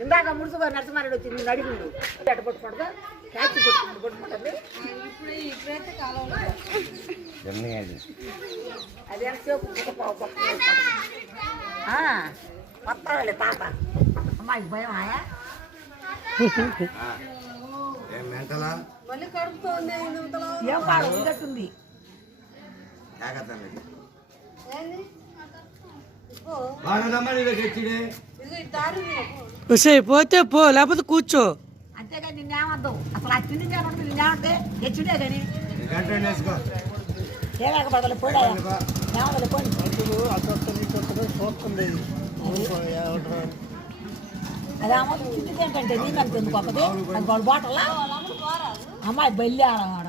ఇందాక ముడుసు నరసింహారెడ్డి వచ్చింది అడిగిండు ఎట్ట పట్టుకుంటుందా క్యాచ్ పట్టుకుంటుంది అదే పత్తాలే తాత అమ్మాయి భయం ఆయా ఏం పాడు ఉండట్టుంది పోతే పో లేకపోతే కూర్చో అంతేగాని నిన్నేమద్దు అసలు ఆ తిండి నిన్నేమంటే హెచ్చుడే కానీ ఏమేకపడలే పోడా ఏమదలే పోయి అదేమో తిండి ఏంటంటే నీకంత ఎందుకు ఒకటి అది వాడు బాటలా అమ్మాయి బయలుదేరాడ